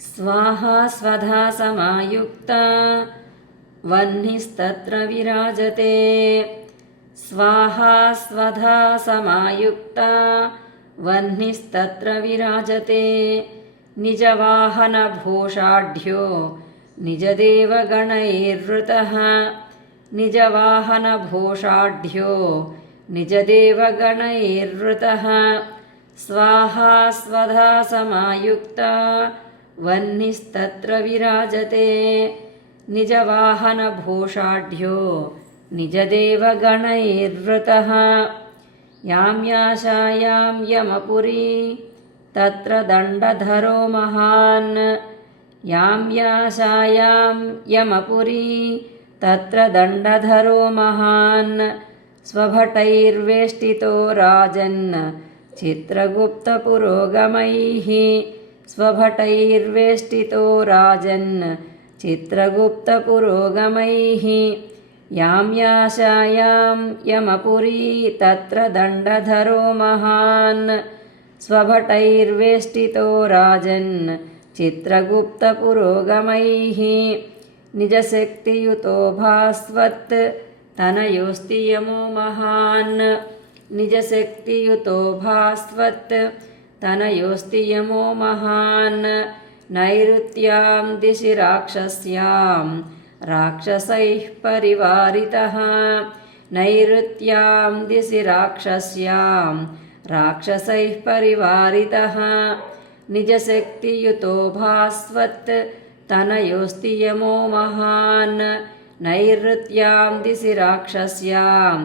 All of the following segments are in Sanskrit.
स्वाहा स्वधा समायुक्ता वह्निस्तत्र विराजते। स्वाहा स्वधा समायुक्ता वह्निस्तत्र विराजते। निजवाहनभूषाढ्यो निजदेवगणैर्वृतः। निजवाहनभूषाढ्यो निजदेवगणैर्वृतः। स्वाहा स्वधा समायुक्ता वह्निस्तत्र विराजते। निजवाहनभूषाढ्यो निजदेवगणैर्वृतः। यां याशायां यमपुरी तत्र दण्डधरो महान्। यां याशायां यमपुरी तत्र दण्डधरो महान्। स्वभटैर्वेष्टितो राजन् चित्रगुप्तपुरोगमैः। स्वभटैर्वेष्टितो राजन् चित्रगुप्तपुरोगमैः। यां याशायां यमपुरी तत्र दण्डधरो महान्। स्वभटैर्वेष्टितो राजन् चित्रगुप्तपुरोगमैः। निजशक्तियुतो भास्वत् तनयोस्ति यमो महान्। निजशक्तियुतो भास्वत् तनयोस्ति यमो महान्। नैऋत्यां दिशि राक्षस्यां राक्षसैः परिवारितः। नैऋत्यां दिशि राक्षस्यां राक्षसैः परिवारितः। निजशक्तियुतो भास्वत् तनयोस्ति यमो महान्। नैऋत्यां दिशि राक्षस्यां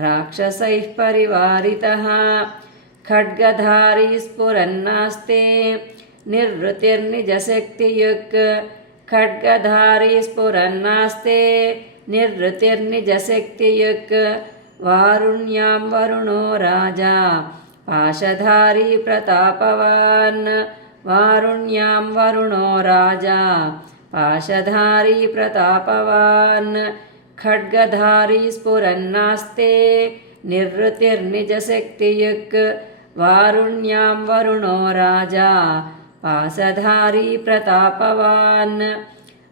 राक्षसैः परिवारितः। खड्गधारी स्फुरन्नास्ते निर्वृतिर्निजशक्तियुक्। खड्गधारी स्फुरन्नास्ते निर्वृतिर्निजशक्तियुक्। वारुण्यां वरुणो राजा पाशधारी प्रतापवान्। वारुण्यां वरुणो राजा पाशधारी प्रतापवान्। खड्गधारी स्फुरन्नास्ते निर्वृतिर्निजशक्तियुक्। वारुण्यां वरुणो राजा पाशधारी प्रतापवान्।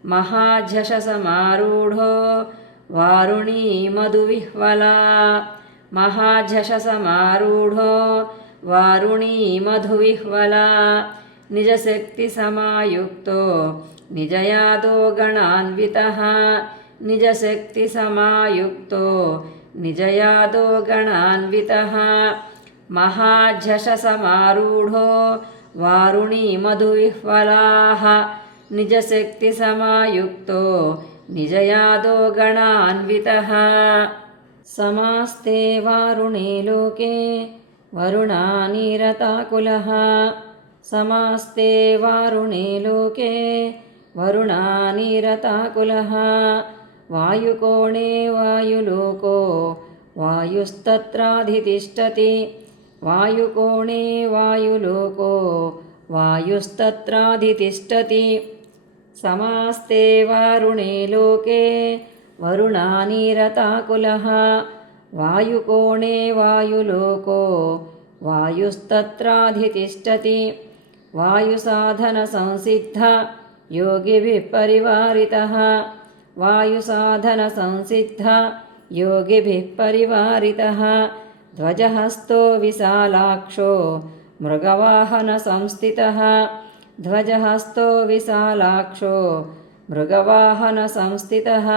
महाझषसमारूढो वारुणी मधुविह्वला। महाझषसमारूढो वारुणी मधुविह्वला। निजशक्तिसमायुक्तो निजयादो गणान्वितः। निजशक्तिसमायुक्तो निजयादो गणान्वितः। महाझषसमारूढो वारुणी मधुविह्वलाः। निजशक्तिसमायुक्तो निजयादो गणान्वितः। समास्ते वारुणे लोके वरुणानीरताकुलः। समास्ते वारुणे लोके वरुणानीरताकुलः। वायुकोणे वायुलोको वायुस्तत्राधितिष्ठति। वायुकोणे वायुलोको वायुस्तत्राधितिष्ठति। समास्ते वारुणे लोके वरुणानीरताकुलः। वायुकोणे वायुलोको वायुस्तत्राधितिष्ठति। वायुसाधनसंसिद्ध योगिभिः परिवारितः। वायुसाधनसंसिद्ध योगिभिः परिवारितः। ध्वजहस्तो विशालाक्षो मृगवाहनसंस्थितः। ध्वजहस्तो विशालाक्षो मृगवाहनसंस्थितः।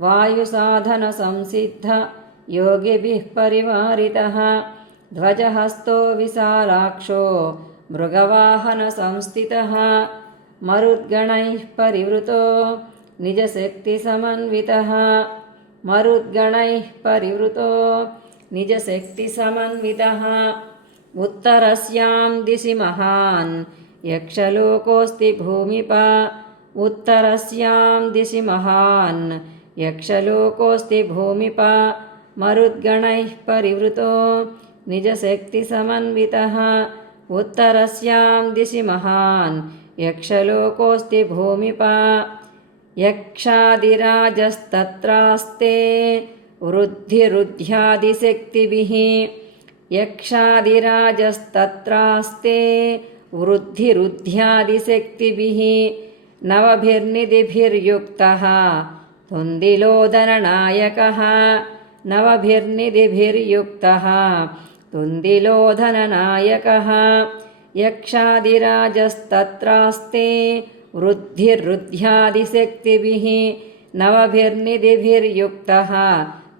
वायुसाधनसंसिद्ध योगिभिः परिवारितः। ध्वजहस्तो विशालाक्षो मृगवाहनसंस्थितः। मरुद्गणैः परिवृतो निजशक्तिसमन्वितः। मरुद्गणैः परिवृतो निजशक्तिसमन्वितः। उत्तरस्यां दिशि महान् यक्षलोकोऽस्ति भूमिप। उत्तरस्यां दिशि महान् यक्षलोकोऽस्ति भूमिप। मरुद्गणैः परिवृतो निजशक्तिसमन्वितः। उत्तरस्यां दिशि महान् यक्षलोकोऽस्ति भूमिप। यक्षादिराजस्तत्रास्ते वृद्धिरुद्ध्यादिशक्तिभिः। यक्षादिराजस्तत्रास्ते वृद्धिरुद्ध्यादिशक्तिभिः नवभिर्निधिभिर्युक्तः तुन्दिलोधननायकः नवभिर्निधिभिर्युक्तः तुन्दिलोधननायकः यक्षादिराजस्तत्रास्ते वृद्धिरुद्ध्यादिशक्तिभिः नवभिर्निधिभिर्युक्तः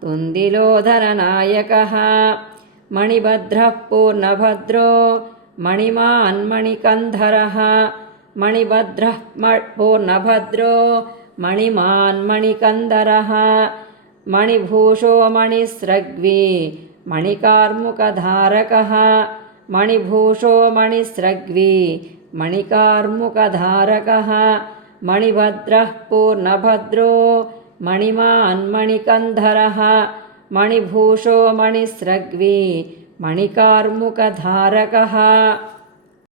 तुन्दिलोधननायकः मणिभद्रः पूर्णभद्रो मणिमान्मणिकन्धरः मणिभद्रः पूर्णभद्रो मणिमान्मणिकन्धरः मणिभूषो मणिस्रग्वी मणिकार्मुकधारकः मणिभूषो मणिस्रग्वी मणिकार्मुकधारकः मणिभद्रः पूर्णभद्रो मणिमान्मणिकन्धरः मणिभूषो मणिस्रग्वी मणिकार्मुकधारकः।